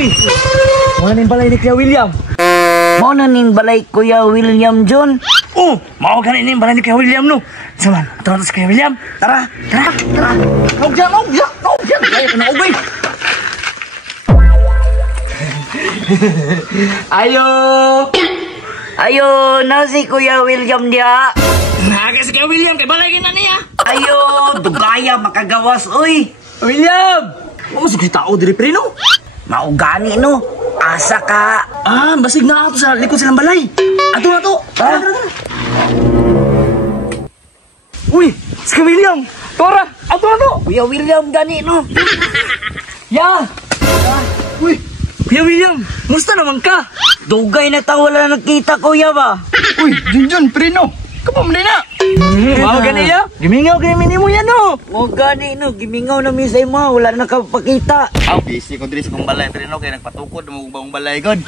Uy! Muna ning balay ni Kuya William. Mao na ning balay Kuya William John. Oh, mao gani ning balay ni Kuya William no. Saman, tara sa Kuya William. Tara. Nogyan. Kaya ko na ubay. Ayo, na si Kuya William dia. Naga si Kuya William kay balay na niya. Ayo, dugaya makagawas oy. William! Ano si tao diri pre no? Maugani no. Asa ka? Basig na ato sa likod silang balay. Ato na to. Tara. Uy, si Kuya William. Tara, ato na to. Kuya William gani no. Ya. Uy, Kuya William, musta naman ka? Dugay na tayo wala nakita kuya ba? Uy, Junjun, preno. Kapamali na. Wow, gani ya? Gimingaw mo yan no. O gani no, gimingaw na misay mo, wala na nakapakita. Busy ko diri sa kong balay, preno. Kaya nagpatukod na mong balay, God.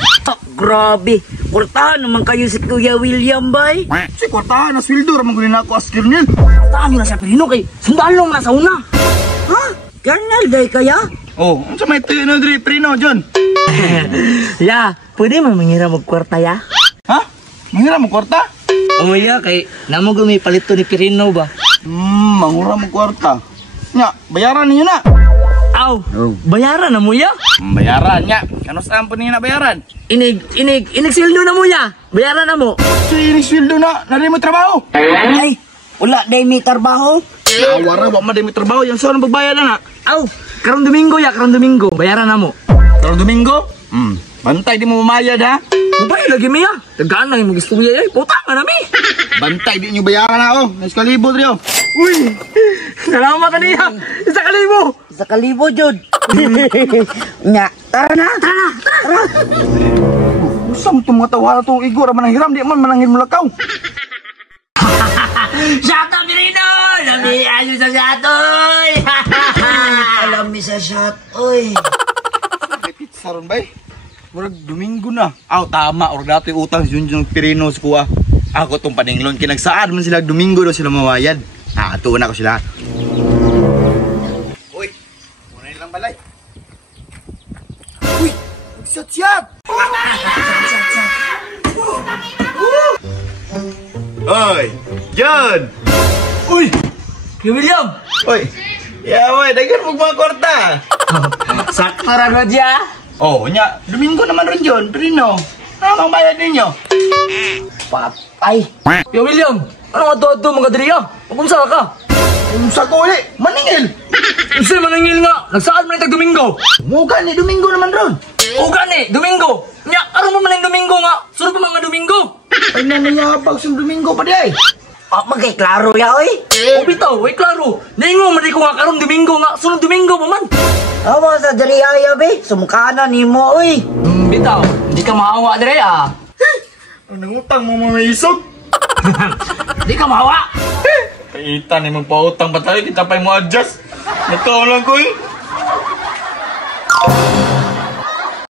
Grabe, kurtahan naman kayo si Kuya William bay. Si kwartahan na sweldo, ramang gunin ako askir niyan. Kurtahan nyo na sa Prino kay sundalo na sa una. Ha? Colonel day kaya? Oh, ano sa may tuyo na diri, preno, John? Ya, pwede man mangira magkwarta ya? Ha? Mangira mo kwarta? Oh ya, kay namo may palito ni Pirino ba? Mangura mo kwarta. Nya, bayaran ninyo na. Aw, bayaran na mo ya? Bayaran nya. Ano saan po ninyo na bayaran? Inig sildo na mo ya. Bayaran na mo. So, inig sweldo na, nari mo trabaho. Ay, wala day may trabaho. Wara, wak ma may trabaho. Yan saan ang pagbayad na na? Aw, karong Domingo, bayaran na mo. Karong Domingo? Bantay di mo mamayad ha? Ubay lagi mi ya. Tagaan lang yung gusto ya. Puta nga na mi. Bantay di nyo bayaran na oh. Naskalibo rin oh. Uy, salamat niya. Isa kalibo, Jod. Nya, tara na. Usang itong mga tawara itong igor. Mananghiram di man mananghiram lakaw. Shut up, Pirino! Lami, ayos sa shatoy! Alam mi sa shot, oy. May pizza ron ba eh? Murag Domingo na. Tama. Or dati utang si Junjun Pirino sa kuha. Ako itong paninglon. Kinagsaad man sila Domingo daw sila mawayad. Tuwan ako sila. Uy, muna nilang balay. Uy, mag-shot! Oy, John! Uy, Kuya William! Uy, yawa, dagan mo mga kwarta. Sakto ra na dia. Oh, nya, Domingo naman rin John, Pirino. Ano ang bayad ninyo? Patay. Kuya William, ano nga dodo mga diriya? Kung saan ka? Sa ko maningil. Kasi manangil nga, nagsaad man itag Domingo. Muga ni Domingo naman ron. O gani, Domingo. Nya, araw mo man ang Domingo nga. Sunod pa mga Domingo. Ay nanayabag sa Domingo pa di ay. Magay klaro ya, oy. O bitaw, way klaro. Naingo man ko nga karong Domingo nga. Sunod Domingo pa man. Awa sa diri aya be, sumukana nimo, oy. Bitaw, hindi ka maawa dire ah. Nangutang mo mga isog. Hindi ka maawa. Kaita ni mong pautang ba tayo? Kita pa mo adjust. Nataon lang ko eh.